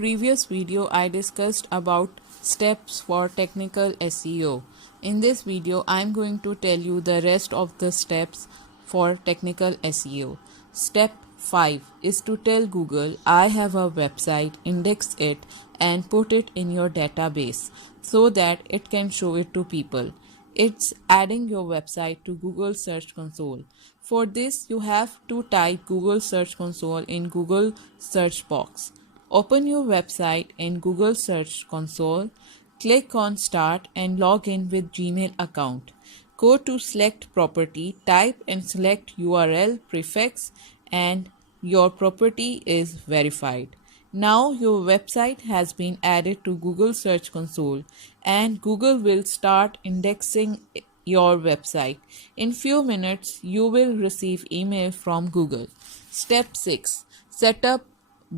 previous video, I discussed about steps for technical SEO. In this video, I'm going to tell you the rest of the steps for technical SEO. Step 5 is to tell Google, I have a website, index it and put it in your database so that it can show it to people. It's adding your website to Google Search Console. For this, you have to type Google Search Console in Google search box. Open your website in Google Search Console, click on Start and log in with Gmail account. Go to Select Property, type and select URL prefix and your property is verified. Now your website has been added to Google Search Console and Google will start indexing your website. In few minutes, you will receive email from Google. Step 6. Set up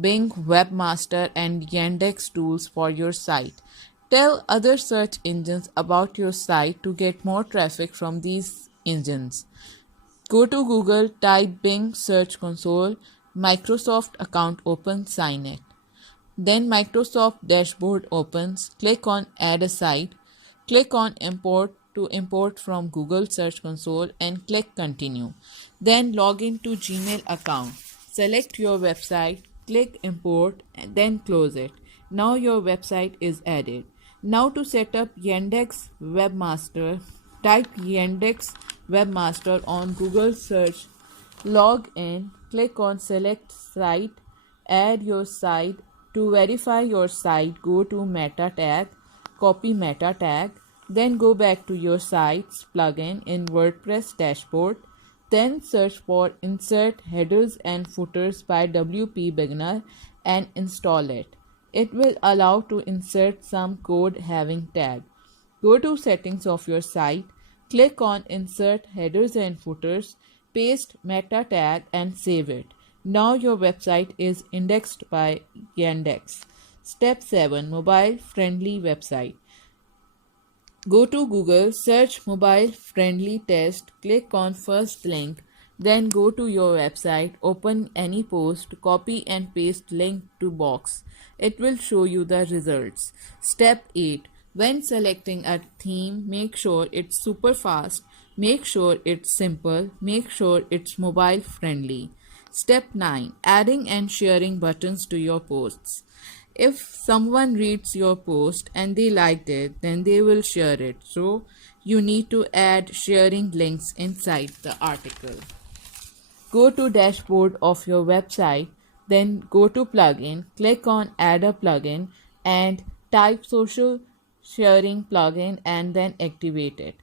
Bing Webmaster and Yandex Tools for your site. Tell other search engines about your site to get more traffic from these engines. Go to Google, type Bing Search Console, Microsoft account open, sign it. Then Microsoft dashboard opens, click on Add a site, click on Import to import from Google Search Console and click Continue. Then log in to Gmail account. Select your website, click Import and then close it. Now your website is added. Now to set up Yandex Webmaster, type Yandex Webmaster on Google search, log in, click on Select Site, add your site. To verify your site, go to Meta tag, copy Meta tag, then go back to your site's plugin in WordPress dashboard, then search for Insert Headers and Footers by WP Beginner and install it. It will allow to insert some code having tag. Go to Settings of your site, click on Insert Headers and Footers, paste Meta tag and save it. Now your website is indexed by Yandex. Step 7. Mobile friendly website. Go to Google, search mobile friendly test, click on first link, then go to your website, open any post, copy and paste link to box. It will show you the results. Step 8. When selecting a theme, make sure it's super fast, make sure it's simple, make sure it's mobile friendly. Step 9. Adding and sharing buttons to your posts. If someone reads your post and they liked it, then they will share it. So you need to add sharing links inside the article. Go to dashboard of your website, then go to plugin, click on add a plugin and type social sharing plugin and then activate it.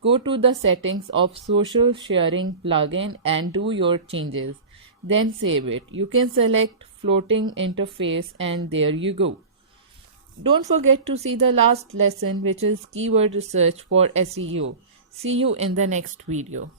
Go to the settings of social sharing plugin and do your changes. Then save it. You can select floating interface and there you go. Don't forget to see the last lesson, which is keyword research for SEO. See you in the next video.